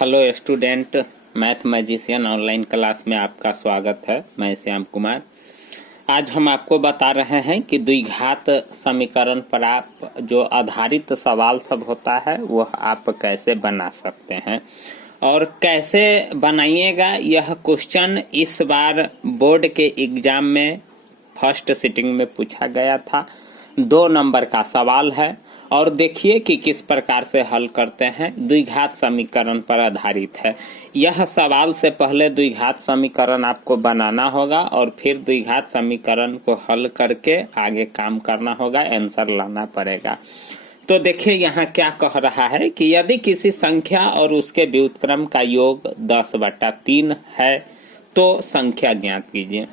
Hello student, math magician online class में आपका स्वागत है। मैं श्याम कुमार। आज हम आपको बता रहे हैं कि द्विघात समीकरण पर आप जो आधारित सवाल सब होता है वह आप कैसे बना सकते हैं और कैसे बनाइएगा। यह क्वेश्चन इस बार बोर्ड के एग्जाम में फर्स्ट सिटिंग में पूछा गया था। 2 नंबर का सवाल है और देखिए कि किस प्रकार से हल करते हैं। द्विघात समीकरण पर आधारित है यह सवाल। से पहले द्विघात समीकरण आपको बनाना होगा और फिर द्विघात समीकरण को हल करके आगे काम करना होगा, आंसर लाना पड़ेगा। तो देखिए यहाँ क्या कह रहा है कि यदि किसी संख्या और उसके व्युत्क्रम का योग 10/3 है तो संख्या ज्ञात कीजिए।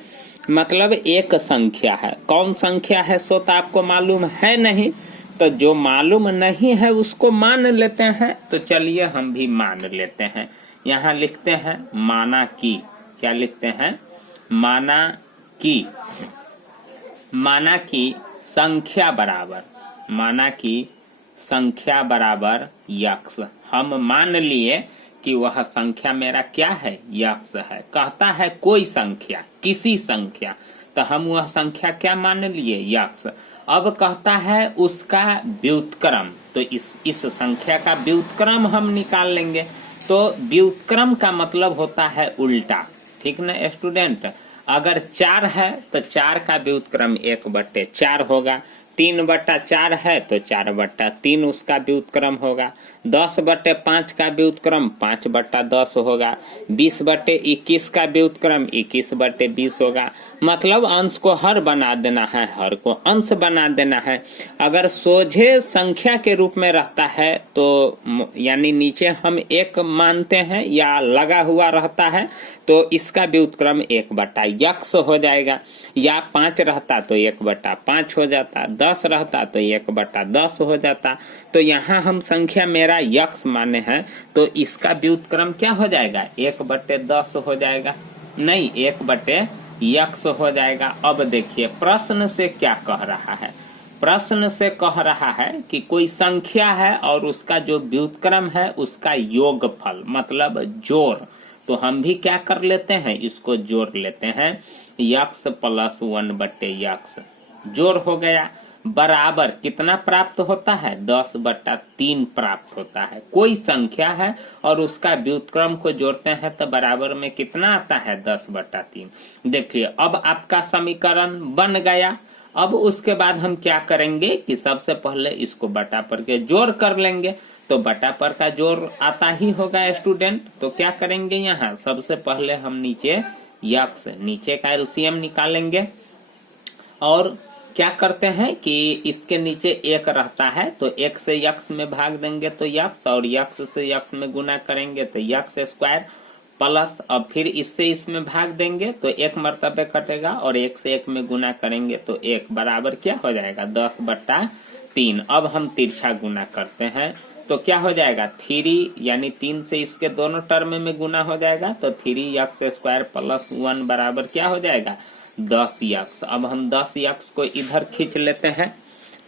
मतलब एक संख्या है, कौन संख्या है सो तो आपको मालूम है नहीं, तो जो मालूम नहीं है उसको मान लेते हैं। तो चलिए हम भी मान लेते हैं। यहाँ लिखते हैं माना कि, क्या लिखते हैं? माना कि संख्या बराबर यक्स। हम मान लिए कि वह संख्या मेरा क्या है, यक्स है। कहता है कोई संख्या, किसी संख्या, तो हम वह संख्या क्या मान लिए, यक्स। अब कहता है उसका व्युत्क्रम, तो इस संख्या का व्युत्क्रम हम निकाल लेंगे। तो व्युत्क्रम का मतलब होता है उल्टा, ठीक ना स्टूडेंट? अगर 4 है तो 4 का व्युत्क्रम 1/4 होगा। 3/4 है तो 4/3 उसका व्युत्क्रम होगा। 10/5 का व्युत्क्रम 5/10 होगा। 20/21 का व्युत्क्रम 21/20 होगा। मतलब अंश को हर बना देना है, हर को अंश बना देना है। अगर सोझे संख्या के रूप में रहता है तो यानी नीचे हम 1 मानते हैं या लगा हुआ रहता है तो इसका व्युत्क्रम 1/x हो जाएगा। या 5 रहता तो 1/5 हो जाता, 10 रहता तो 1/10 हो जाता। तो यहाँ हम संख्या मेरा यक्स माने हैं तो इसका व्युत्क्रम क्या हो जाएगा, 1/10 हो जाएगा, नहीं 1/x हो जाएगा। अब देखिए प्रश्न से क्या कह रहा है। प्रश्न से कह रहा है कि कोई संख्या है और उसका जो व्युत्क्रम है उसका योगफल मतलब जोड़। तो हम भी क्या कर लेते हैं, इसको जोड़ लेते हैं। x + 1/x जोड़ हो गया, बराबर कितना प्राप्त होता है, 10/3 प्राप्त होता है। कोई संख्या है और उसका व्युत्क्रम को जोड़ते हैं तो बराबर में कितना आता है, 10/3। देखिए अब आपका समीकरण बन गया। अब उसके बाद हम क्या करेंगे कि सबसे पहले इसको बटा पर के जोड़ कर लेंगे। तो बटा पर का जोड़ आता ही होगा स्टूडेंट। तो क्या करेंगे, यहाँ सबसे पहले हम नीचे का एलसीएम निकालेंगे और क्या करते हैं कि इसके नीचे 1 रहता है तो 1 से x में भाग देंगे तो x, और x से x में गुना करेंगे तो x² प्लस, अब फिर इससे इसमें भाग देंगे तो 1 मर्तबे कटेगा और 1 से 1 में गुना करेंगे तो 1 बराबर क्या हो जाएगा, 10/3। अब हम तिरछा गुना करते हैं तो क्या हो जाएगा, 3 यानी 3 से इसके दोनों टर्म में गुना हो जाएगा तो 3x² + 1 बराबर क्या हो जाएगा, 10x। अब हम 10x को इधर खींच लेते हैं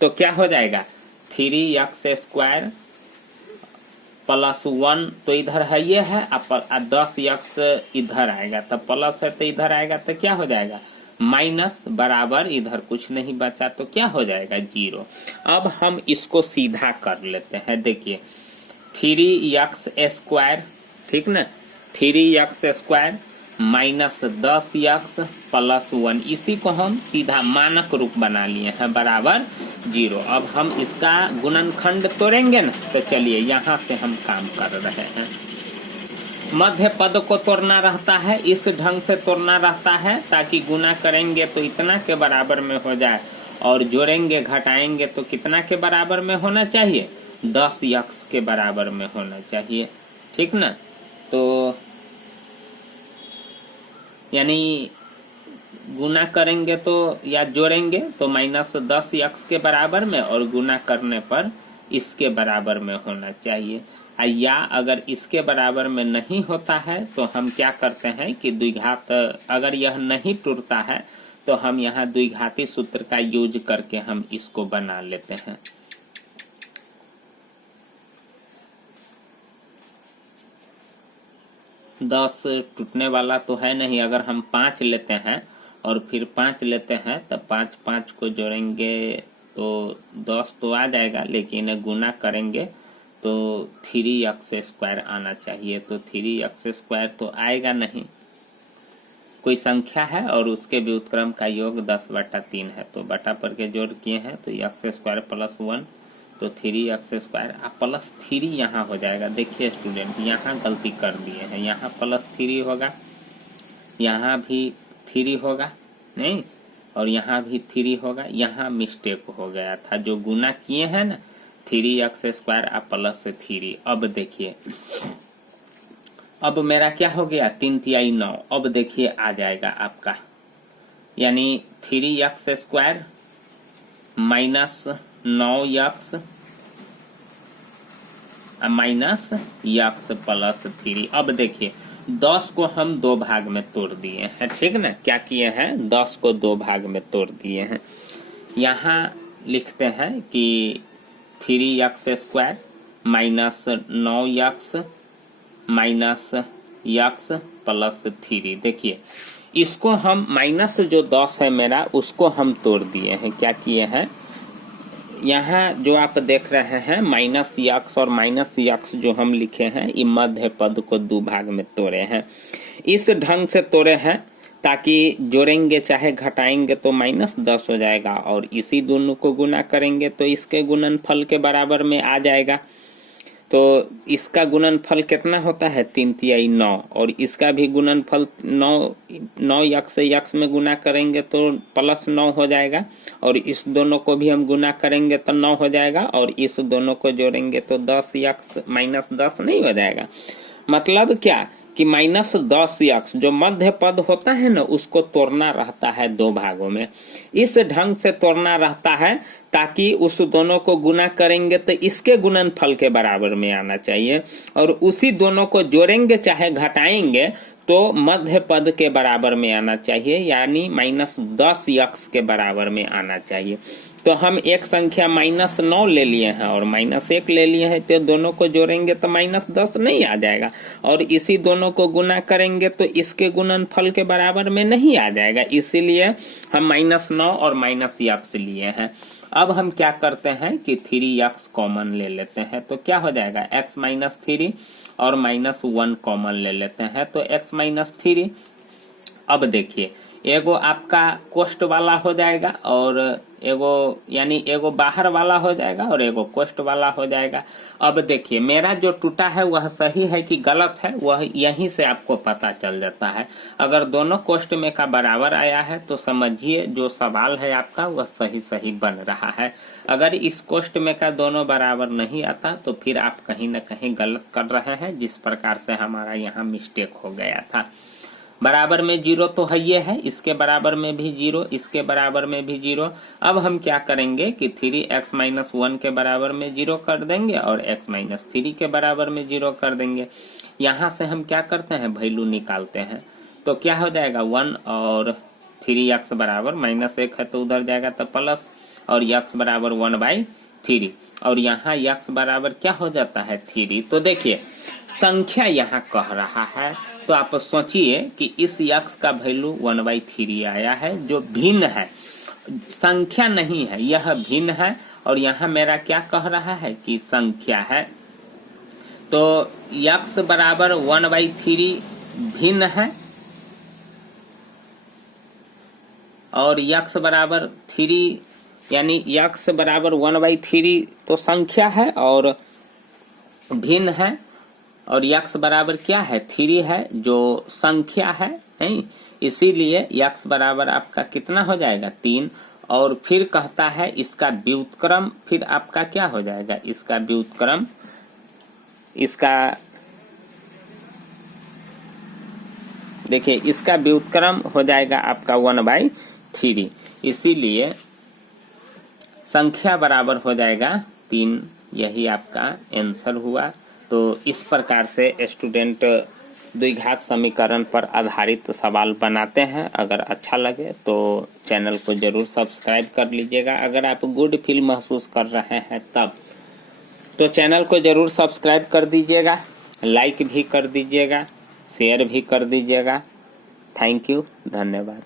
तो क्या हो जाएगा, 3x² + 1 तो इधर है, ये है, 10x इधर आएगा तो प्लस है तो इधर आएगा तो क्या हो जाएगा, माइनस, बराबर इधर कुछ नहीं बचा तो क्या हो जाएगा, 0। अब हम इसको सीधा कर लेते हैं। देखिए 3x², ठीक ना, 3x² - 10x + 1, इसी को हम सीधा मानक रूप बना लिए हैं, बराबर 0। अब हम इसका गुणनखंड तोड़ेंगे ना, तो चलिए यहाँ से हम काम कर रहे हैं। मध्य पद को तोड़ना रहता है, इस ढंग से तोड़ना रहता है ताकि गुना करेंगे तो इतना के बराबर में हो जाए और जोड़ेंगे घटाएंगे तो कितना के बराबर में होना चाहिए, 10x के बराबर में होना चाहिए, ठीक ना। तो यानी गुना करेंगे तो या जोड़ेंगे तो -10x के बराबर में और गुना करने पर इसके बराबर में होना चाहिए। या अगर इसके बराबर में नहीं होता है तो हम क्या करते हैं कि द्विघात, अगर यह नहीं टूटता है तो हम यहाँ द्विघाती सूत्र का यूज करके हम इसको बना लेते हैं। 10 टूटने वाला तो है नहीं। अगर हम 5 लेते हैं और फिर 5 लेते हैं तब 5 5 को जोड़ेंगे तो 10 तो आ जाएगा, लेकिन गुना करेंगे तो 3x² आना चाहिए। तो 3x² तो आएगा नहीं। कोई संख्या है और उसके व्युत्क्रम का योग 10/3 है, तो बटा पर के जोड़ किए हैं तो x² + 1 तो 3x² +3 यहाँ हो जाएगा। देखिए स्टूडेंट, यहाँ गलती कर दिए हैं, यहाँ +3 होगा, यहाँ भी 3 होगा नहीं, और यहाँ भी 3 होगा। यहाँ मिस्टेक हो गया था, जो गुना किए हैं ना 3x² +3। अब देखिए, अब मेरा क्या हो गया 3 तिहाई 9। अब देखिए आ जाएगा आपका, यानी 3x² -9x -x +3। अब देखिए 10 को हम 2 भाग में तोड़ दिए हैं, ठीक ना। क्या किए हैं, 10 को 2 भाग में तोड़ दिए हैं। यहाँ लिखते हैं कि 3x² -9x -x +3। देखिए इसको हम माइनस जो 10 है मेरा, उसको हम तोड़ दिए हैं। क्या किए हैं, यहाँ जो आप देख रहे हैं -x और -x जो हम लिखे हैं, ये मध्य पद को 2 भाग में तोड़े हैं। इस ढंग से तोड़े हैं ताकि जोड़ेंगे चाहे घटाएंगे तो -10 हो जाएगा, और इसी दोनों को गुना करेंगे तो इसके गुणनफल के बराबर में आ जाएगा। तो इसका गुणनफल कितना होता है 3 तिहाई 9, और इसका भी गुणनफल 9x से x में गुना करेंगे तो +9 हो जाएगा, और इस दोनों को भी हम गुना करेंगे तो 9 हो जाएगा, और इस दोनों को जोड़ेंगे तो 10x -10 नहीं हो जाएगा। मतलब क्या कि -10x जो मध्य पद होता है ना, उसको तोड़ना रहता है 2 भागों में। इस ढंग से तोड़ना रहता है ताकि उस दोनों को गुना करेंगे तो इसके गुणनफल के बराबर में आना चाहिए, और उसी दोनों को जोड़ेंगे चाहे घटाएंगे तो मध्य पद के बराबर में आना चाहिए, यानी -10x के बराबर में आना चाहिए। तो हम एक संख्या -9 ले लिए हैं और -1 ले लिए हैं, तो दोनों को जोड़ेंगे तो -10 नहीं आ जाएगा, और इसी दोनों को गुना करेंगे तो इसके गुणनफल के बराबर में नहीं आ जाएगा। इसीलिए हम -9 और -x लिए हैं। अब हम क्या करते हैं कि 3x कॉमन ले लेते हैं, तो क्या हो जाएगा x -3 और -1 कॉमन ले लेते हैं तो x -3। अब देखिए एगो आपका कोष्ट वाला हो जाएगा और एगो यानी एगो बाहर वाला हो जाएगा और एगो कोष्ट वाला हो जाएगा। अब देखिए मेरा जो टूटा है वह सही है कि गलत है, वह यहीं से आपको पता चल जाता है। अगर दोनों कोष्ट में का बराबर आया है तो समझिए जो सवाल है आपका वह सही सही बन रहा है। अगर इस कोष्ट में का दोनों बराबर नहीं आता तो फिर आप कहीं न कहीं गलत कर रहे हैं, जिस प्रकार से हमारा यहाँ मिस्टेक हो गया था। बराबर में 0 तो है ये है, इसके बराबर में भी 0, इसके बराबर में भी 0। अब हम क्या करेंगे कि 3x - 1 के बराबर में 0 कर देंगे और x - 3 के बराबर में 0 कर देंगे। यहाँ से हम क्या करते हैं, वैल्यू निकालते हैं तो क्या हो जाएगा 1 और 3x बराबर -1 है तो उधर जाएगा तो प्लस, और x बराबर 1/3, और यहाँ x बराबर क्या हो जाता है 3। तो देखिए संख्या यहाँ कह रहा है, तो आप सोचिए कि इस x का वैल्यू 1/3 आया है जो भिन्न है, संख्या नहीं है, यह भिन्न है। और यहाँ मेरा क्या कह रहा है कि संख्या है, तो x बराबर 1/3 भिन्न है और x बराबर 3 यानी x बराबर 1/3 तो संख्या है और भिन्न है, और x बराबर क्या है 3 है जो संख्या है नहीं, इसीलिए x बराबर आपका कितना हो जाएगा 3। और फिर कहता है इसका व्युत्क्रम, फिर आपका क्या हो जाएगा, इसका व्युत्क्रम, इसका देखिए इसका व्युत्क्रम हो जाएगा आपका 1/3, इसीलिए संख्या बराबर हो जाएगा 3। यही आपका आंसर हुआ। तो इस प्रकार से स्टूडेंट द्विघात समीकरण पर आधारित सवाल बनाते हैं। अगर अच्छा लगे तो चैनल को जरूर सब्सक्राइब कर लीजिएगा। अगर आप गुड फील महसूस कर रहे हैं तब तो चैनल को जरूर सब्सक्राइब कर दीजिएगा, लाइक भी कर दीजिएगा, शेयर भी कर दीजिएगा। थैंक यू, धन्यवाद।